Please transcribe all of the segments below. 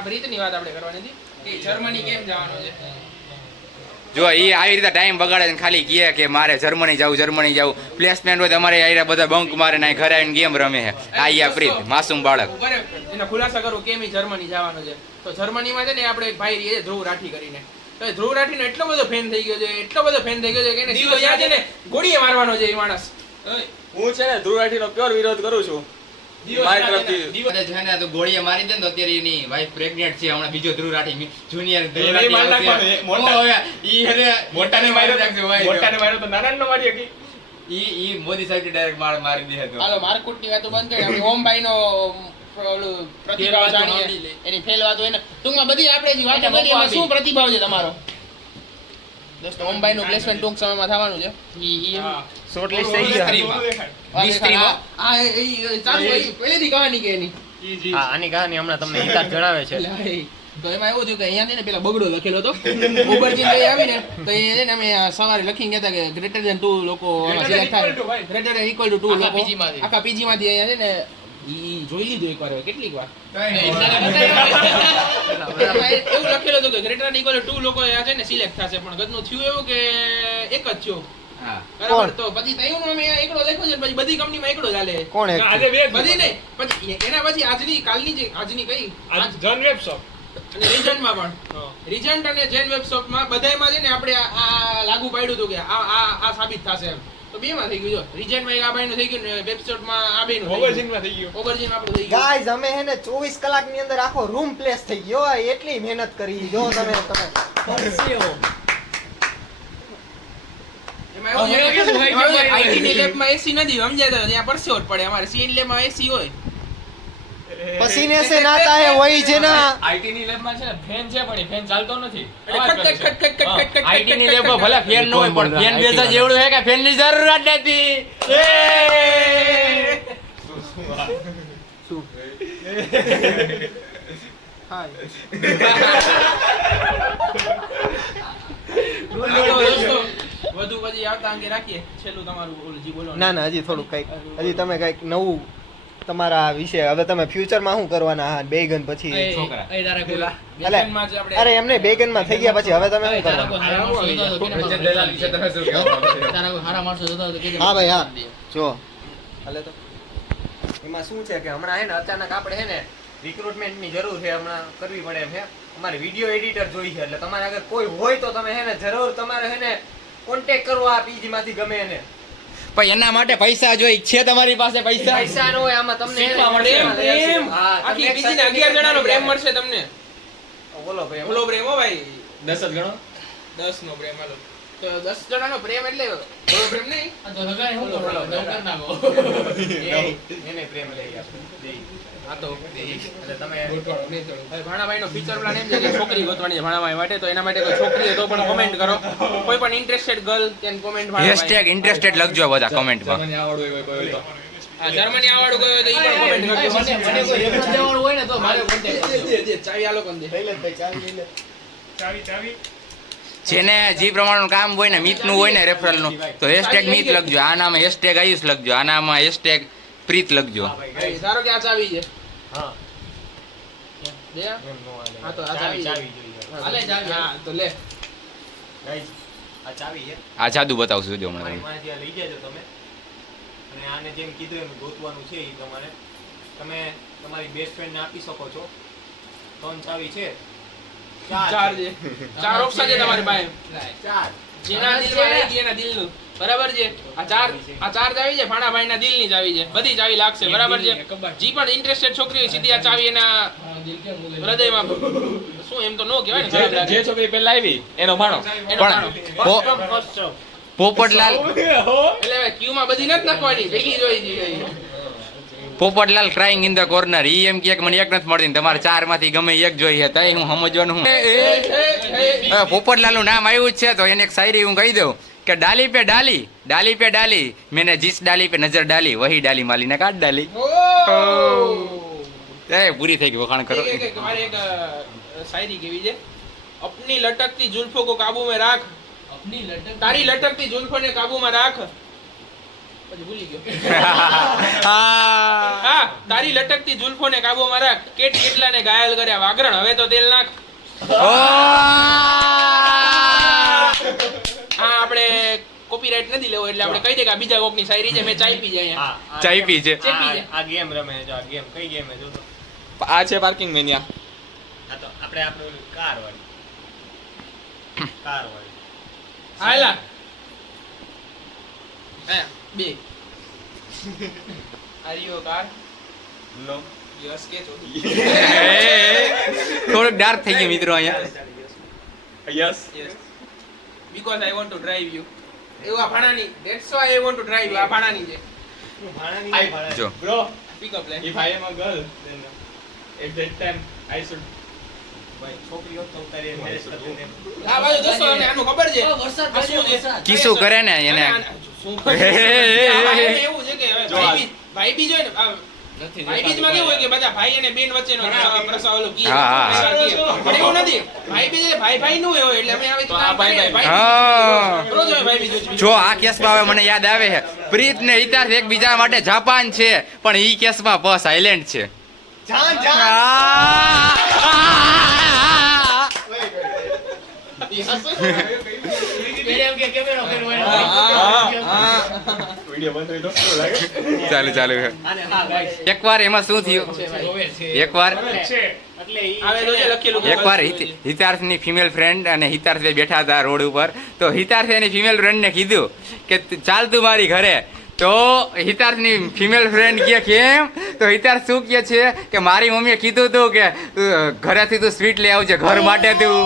આ પ્રીતની વાત આપણે કરવાની હતી કે જર્મની કેમ જવાનો છે. જો એ આવી રીતે ટાઈમ બગાડે ને ખાલી કહે કે મારે જર્મની જવું પ્લેસમેન્ટ હોય તમારે આયરા બધા બંક મારે ને ઘરે આવીને ગેમ રમે છે. આ પ્રીત માસૂમ બાળક એનો ખુલાસા કરું કેમ જર્મની જવાનો છે. તો જર્મનીમાં છે ને આપણે એક ભાઈ રહીએ ધ્રુવ રાઠી કરીને, તો ધ્રુવ રાઠીનો એટલો બધો ફેન થઈ ગયો છે કે એને સીધો યાદ છે ને ગોળીએ મારવાનો છે એ માણસ. હું છે ને ધ્રુવ રાઠીનો પ્યોર વિરોધ કરું છું. ગોળીએ મારી દે ને અત્યારે એની વાઈફ પ્રેગ્નેન્ટ છે. હમણાં બીજો ધ્રુવ રાઠી જુનિયર તો નાના મારી હતી. ઈ મોદી સાહેબ ડાયરેક્ટ મારી દે હતો. હાલો મારકુટની વાતો બંધ કરી આપણે ઓમભાઈનો ઓલું પ્રતિભાવ જાણીએ એની ફેલ વાતો એને ટૂંકમાં બધી આપણે જે વાતો કરી એમાં શું પ્રતિભાવ છે તમારો દોસ્તો? ઓમભાઈનું પ્લેસમેન્ટ ટૂંક સમયમાં થવાનું છે. શોર્ટલિસ્ટ થઈ ગયો. પહેલેથી કહાની કે એની આની કહાની હમણાં તમને હિતાજ જણાવે છે. તો એમાં એવું થયું કે અહીંયા છે ને પેલા બગડો લખેલો હતો ઓબરજીન લઈ આવીને તો એ છે ને અમે સવારે લખીને ગયા હતા કે ગ્રેટર ધેન 2 લોકો સિલેક્ટ થાય, ગ્રેટર ધેન ઇક્વલ ટુ 2 લોકો આખા પીજી માંથી અહીંયા છે ને ઈ જોઈ લીધું એકવાર કેટલીક વાર એવું લખેલું હતું કે ગ્રેટર ધેન ઇક્વલ ટુ 2 લોકો અહીંયા છે ને સિલેક્ટ થશે, પણ ગદનું થયું એવું કે એક જ થયો. બરાબર, તો પછી તયું અમે એકડો લખ્યો છે, પછી બધી કંપનીમાં એકડો ચાલે. કોણ એક? બધી નહીં, પછી એના પછી આજની કાલની જે આજની કઈ જન વેબ શોપ અને રિજન્ટમાં પણ રિજન્ટ અને જેન વેબશોપમાં બધાયમાં છે ને આપણે આ લાગુ પાડ્યું હતું કે આ સાબિત થશે એમ. તો બેમાં થઈ ગયું. જો રિજન્ટમાં એક આ ભાઈનું થઈ ગયું ને વેબશોપમાં આ બેનું ઓવરજીનમાં થઈ ગયું. ઓવરજીન આપણું થઈ ગયું. ગાઈઝ અમે હે ને 24 કલાકની અંદર આખો રૂમ પ્લેસ થઈ ગયો. એટલી મહેનત કરી. જો તમે પરસ્યો. એમાં એવું છે કે આઈટી ની લેબમાં એસી નથી સમજાય, તો ત્યાં પરસ્યો જ પડે. અમારે સીએન લેબમાં એસી હોય. પસીને સે નાતા હે વહી છે ના. આઈટી ની લેબમાં છે ને ફેન છે પણ ફેન ચાલતો નથી. આઈટી ની લેબ ભલે ફેન ન હોય પણ ફેન બેસા જેવડું છે કે ફેન ની જરૂરત નથી. વધુ પછી આવતા અંગે રાખીએ. છેલ્લું તમારું ઓલું બોલો. ના હજી થોડું કઈક હજી તમે કઈક નવું તમારા વિશે હવે તમે ફ્યુચરમાં શું કરવાના? હા બેગન પછી અરે એમને બેગન માં થઈ ગયા પછી હવે તમે શું કરવાના? હા ભાઈ હા જો હાલે તો એમાં શું છે કે હમણાં હે ને અચાનક આપણે હે ને રિક્રુટમેન્ટની જરૂર છે, હમણાં કરવી પડે એમ છે. અમારે વિડીયો એડિટર જોઈએ છે, એટલે તમારે અગર કોઈ હોય તો તમે હે ને જરૂર તમારે હે ને કોન્ટેક્ટ કરવો આ પીજી માંથી ગમે એને. પણ એના માટે પૈસા જોઈ છે તમારી પાસે? પૈસા નો હોય આમાં તમને પ્રેમ આખી પીજીને 11 જણાનો પ્રેમ મળશે તમને. બોલો ભાઈ બોલો પ્રેમ હો ભાઈ 10 જ ગણો. 10 નો પ્રેમ હાલો. તો 10 જણાનો પ્રેમ એટલે બોલો પ્રેમ નહીં. આ તો લગાય હું કરો નાખો એને પ્રેમ લઈ આપણે આ તો એટલે તમે ભાણાભાઈનો ફીચર પ્લાન એમ છે કે છોકરી ગોતવાની છે ભાણાભાઈ માટે, તો એના માટે કોઈ છોકરી હોય તો પણ કોમેન્ટ કરો. કોઈ પણ interested girl can comment hashtag interested લખજો બધા કોમેન્ટમાં. મને આવડું હોય કોઈ તો આ જર્મની આવડું ગયો તો ઈ પણ કોમેન્ટ કરજો. મને કોઈ રેફરન્સ દેવાનું હોય ને તો મારે કોન્ટેક્ટ કરજો. દે ચાવી આ લોકોને દે. લઈ લે ભાઈ ચાવી લે. ચાવી જેને જે પ્રમાણનું કામ હોય ને મિતનું હોય ને રેફરલનું, તો હેશટેગ મિત લખજો. આનામાં હેશટેગ આયુષ લખજો, આનામાં હેશટેગ પ્રીત લખજો. ધારો કે આ ચાવી છે. હા દે આ તો આ ચાવી જોઈએ. હાલે ચાવી. હા તો લે ગાઈસ આ ચાવી છે. આ જાદુ બતાવશું જો મારી હમણાં. માં ત્યાં લઈ જાજો તમે. અને આને જેમ કીધું એમ ગોતવાનું છે એ તમારે તમે તમારી બેસ્ટ ફ્રેન્ડ ને આપી શકો છો. 3 ચાવી છે. 4 છે. 4 ઓપ્શન છે તમારી પાસે. 4 જેના દિલમાં લાગી એના દિલનું. બરાબર છે. આ ચાર ચાવી છે ભાણાભાઈના દિલની ચાવી છે. બધી ચાવી લાગશે. બરાબર છે. જી પણ ઇન્ટરેસ્ટેડ છોકરી હોય સીધી આ ચાવી એના હૃદયમાં. શું એમ તો નો કહેવાય ને, ખરાબ લાગે. જે છોકરી પહેલા આવી એનો ભાણો. પોપટલાલ એટલે ક્યુ માં બધી નથી નાખવાની, ભેગી જોઈ જોઈએ. Popatlal crying in the corner. ઈ એમ કે મને એક નથી મળતી, તમારે 4 માંથી ગમે એક જોઈએ. તઈ હું સમજવાનું હું પોપટલાલ નું નામ આવ્યું જ છે તો એને એક શાયરી હું કહી દઉં કે डाली पे डाली मैंने जिस डाली पे नजर डाली वही डाली माली ने काट डाली. એ પૂરી થઈ ગઈ, વખાણ કરો. મારી એક શાયરી કેવી છે, अपनी लटकती जुल्फों को काबू में राख, तारी लटकती जुल्फों ने काबू में राख, પછી ભૂલી ગયો. હા. હા, તારી લટકતી જુલ્ફોને કાબુમાં રાખ, કેટલાને ઘાયલ કર્યા વાગરણ, હવે તો તેલ નાખ. હા, આપણે કોપીરાઈટ નથી લેવો એટલે આપણે કહી દે કે આ બીજા કોકની શાયરી છે, મેં ચાઈ છે અહીંયા. ચાઈ પી છે. આ ગેમ રમે છે, આ ગેમ કઈ ગેમ છે જો તો. આ છે પાર્કિંગ મેનિયા. આ તો આપણે કાર વાળી. હાલા બે આરિયો કાર લો યસ કે છો થોડુંક ડાર્ક થઈ ગયું મિત્રો અહીંયા. Yes. Yes because I want to drive you. એવું આ ભાણાની, that's why I want to drive you. આ ભાણાની છે. જો Bro, pick up line. if I am a girl, then at that time I should. ભાઈ છોકરીઓ તો તારી મેરેજ કરતી ને. આ બાજુ દોસ્તો અને આનું ખબર છે આ શું છે? કિસ્સું કરે ને એને. શું કરે? આ એવું છે કે જો આ- ભાઈ બી જોઈ ને આ ભાઈ બીજમાં કેવું હોય કે બધા ભાઈ અને બેન વચ્ચેનો પ્રસાવ ઓલો કી હા, હા. પણ એવું નથી. ભાઈ બી છે, ભાઈ નું હોય એટલે અમે આવી તો આ ભાઈ. હા. રોજ હોય ભાઈ બીજું. જો આ કેસમાં હવે મને યાદ આવે છે, પ્રીત ને હિતાર્થ એકબીજા માટે જાપાન છે, પણ ઈ કેસમાં બસ આઇલેન્ડ છે. જાન વિડિયો બંધ થઈ તો શું લાગે? ચાલુ અને હા ગાઈસ એકવાર એમાં શું થયું, એકવાર એટલે ઈ આવે તો જે લખેલું એકવાર હિતાર્થની ફિમેલ ફ્રેન્ડ અને હિતાર્થ બે બેઠા હતા રોડ ઉપર, તો હિતાર્થે એની ફિમેલ ફ્રેન્ડને કીધું કે ચાલ તું મારી ઘરે. તો હિતાર્થની ફિમેલ ફ્રેન્ડ કહે કેમ? તો હિતાર્થ શું કહે છે કે મારી મમ્મીએ કીધું હતું કે ઘરેથી તું સ્વીટ લઈ આવજે, ઘર માટે તું.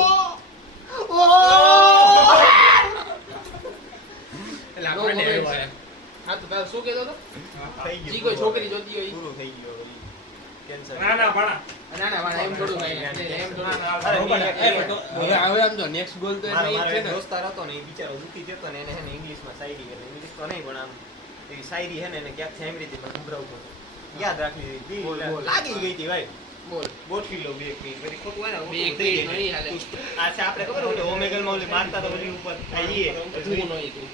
હા તો તારે શું કહેતો હતો? થઈ જી ગયું કોઈ છોકરી જોતી હોય પૂરું થઈ ગયું હવે. કેન્સર ના ના એમ થોડું થાય એમ થોડું. હવે આમ તો નેક્સ્ટ ગોલ તો એનો ઈ જ છે ને. દોસ્તાર હતો ને એ બિચારો દુખી જતો ને એને હે ને ઇંગ્લિશમાં શાયરી કરી. ઇંગ્લિશ તો નહીં પણ આમ એ શાયરી હે ને એને ક્યાંક સાંભળી હતી પણ સંભળાવતો હતો. યાદ રાખવી હતી. બોલ. લાગી ગઈ હતી ભાઈ. બોલ. ગોઠવી લો બે મિનિટ પછી ખોટું હોય ને બે ખોટું મિનિટ થઈ જાય. નહીં હાલે. આ છે આપણે ખબર ઓલી ઓમેગલમાં ઓલી મારતા તો ઓલી ઉપર આ ઈ તું નહીં તું.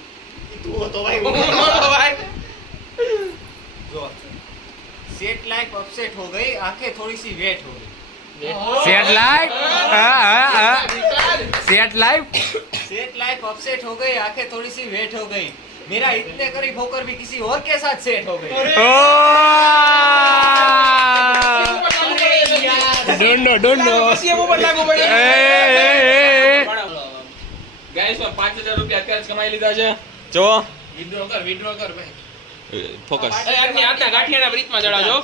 તું હતો ભાઈ ભાઈ જો सेट लाइफ अपसेट हो गई आंखें थोड़ी सी वेट हो गई set life, set life. Set life upset हो गई आंखें थोड़ी सी वेट हो गई मेरा इतने करीब होकर भी किसी और के साथ सेट हो गई ડોંડો પછી એમ ઉપર લાગુ પડે. ગાઈસ 5000 રૂપિયા અત્યારે જ કમાઈ લીધા છે. જો વિથડ્રો કર ભાઈ. ફોકસ. અરે યારની હાથના ગાંઠિયાના પ્રીતમાં ચડાવજો.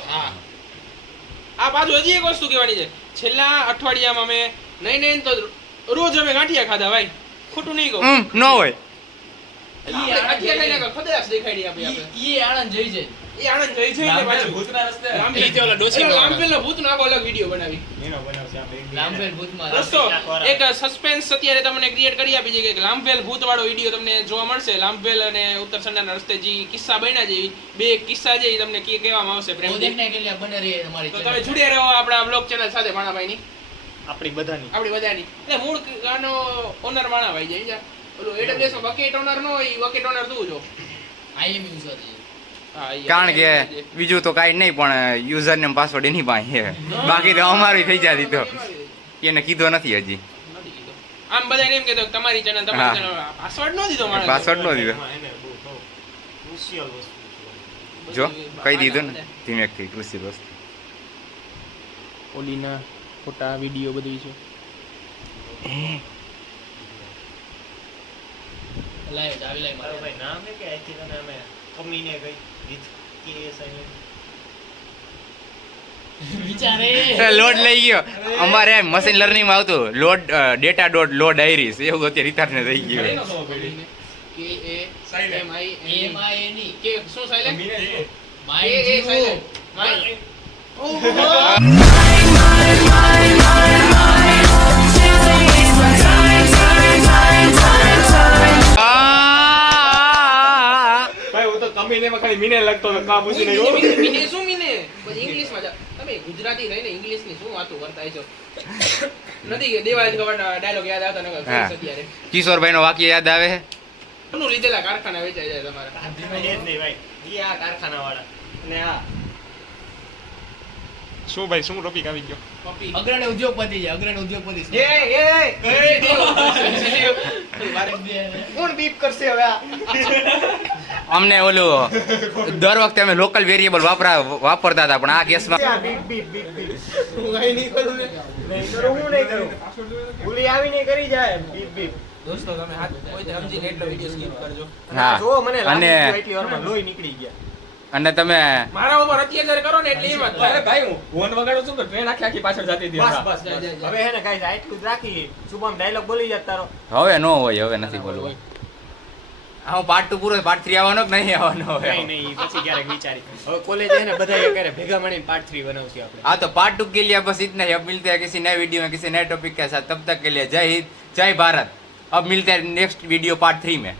આ પાછું હજી એક વસ્તુ કહેવાની છે. છેલ્લા અઠવાડિયામાં અમે નહીં તો રોજ અમે ગાંઠિયા ખાધા ભાઈ. ખોટું નહીં કહું. ન હોય. આપણે ગાંઠિયા ખાઈને ખદેરાશ દેખાડી આપી આપણે. ઈ આણંદ જઈ જાય. એ આણંદ જઈ છે ને પાછું. ભૂતના રસ્તે. રામફેલનો ભૂતનો આખો અલગ વિડીયો બનાવી. એનો બનાવશે આપણે એક રામફેલ ભૂતમાં દોસ્તો એક સસ્પેન્સ અત્યારે તમને ક્રિએટ કરી આપી છે કે લામફેલ ભૂત વાળો વિડીયો તમને જોવા મળશે. લામફેલ અને ઉત્તરસંડાના રસ્તે જે કિસ્સા બન્યા છે બે કિસ્સા છે ઈ તમને કહેવામાં આવશે તો પ્રેમથી. દેખને કે लिए બને રહી અમારી તો તમે જોડે રહો આપણા બ્લોગ ચેનલ સાથે માણાભાઈની, આપણી બધાની આપણી બધાની. એટલે મૂળ ગાનો ઓનર માણાભાઈ છે. જા ઓલું AWS માં બકેટ ઓનર નો હોય, ઈ બકેટ ઓનર તું જો. આઈએમ યુઝર છે. હા, ઈ કારણ કે બીજું તો કાંઈ નહીં, પણ યુઝર ને પાસવર્ડ એની પાસે છે. બાકી તો અમારું થઈ જાય તો એને કીધો નથી હજી. નથી કીધું. આમ બધાને એમ કહેતો કે તમારી ચેનલ હા. તમારી ચેનલ પાસવર્ડ નો દીધો માણસ. પાસવર્ડ નો દીધો. એમાં એને બહુ ક્રુશિયલ વસ્તુ છે. જો કહી દીધું ને ધીમેકથી કૃષિ વસ્તુ. ઓલીના ફોટા વિડીયો બધું છે. લાઈવ આવી લાઈવ મારો મારો ભાઈ નામ હે કે આખી તને અમે કમીને ગઈ વિથ કેએસ અહીં વિચારે લોડ લઈ ગયો. અમારે મશીન લર્નિંગ માં આવતું load data dot load Iris એવું અત્યારે રિતાર્થને થઈ ગયું. એમઆઈએની કે શું સાયલેન્ટ માઇન્ડ ભાઈ હું તો કમીને માં ખાલી મીને લાગતો તો કા પૂછી નહીં. મીને શું મીને પછી ઇંગ્લિશમાં જા. તમે ગુજરાતી રહીને ઇંગ્લિશની શું વાતો કરતા છો? નથી કે દેવાજ ગવર્નર ડાયલોગ યાદ આવતા નકર હા. અત્યારે કિશોરભાઈ નો વાક્ય યાદ આવે છે. નું લીધેલા કારખાના વેચાઈ જાય તમારે. એ જ નહીં ભાઈ, ઈ આ કારખાનાવાળા. અને આ શું ભાઈ શું ટોપિક આવી ગયો? પપ્પી. અગ્રણી ઉદ્યોગપતિ છે, અગ્રણી ઉદ્યોગપતિ છે. કોણ બીપ કરશે હવે આ? અમને ઓલું દર વખતે અમે લોકલ વેરિયેબલ વાપરતા હતા પણ આ કેસમાં આ બીપ બીપ બીપ બીપ. હું કાંઈ નહીં કરું ને. નહીં કરું, હું નહીં કરું. ભૂલી આવીને કરી જાય બીપ બીપ. દોસ્તો તમે હાથ કોઈ તે સમજીને એટલો વિડિયો સ્કીપ કરજો. હા. જો મને લાગી અને- ગયું એટલી વારમાં લોહી નીકળી ગયા. અને તમે મારા ઉપર અત્યાચાર કરો ને એટલે એમ જ અરે થાય. ભાઈ હું ફોન વગાડું છું તો ટ્રેન આખી આખી પાછળ જતી હતી બસ હમણાં. બસ બસ. હવે હે ને ગાઈસ આટલું જ રાખી. શુભમ ડાયલોગ બોલી જા તારો. હવે નો હોય, હવે નથી બોલવું. હું પાર્ટ 2 પૂરો પાર્ટ 3 આવવાનો કે નહીં આવવાનો હવે? નહીં નહીં પછી ક્યારેક વિચારી. હવે કોલેજ હે ને બધા એક હારે ભેગા મળીને પાર્ટ 3 બનાવશું આપણે. हाँ तो पार्ट 2 के लिए बस इतना ही। अब मिलते हैं किसी नए वीडियो में किसी नए टॉपिक के साथ। तब तक के लिए जय हिंद, जय भारत। अब मिलते हैं नेक्स्ट वीडियो पार्ट 3 में।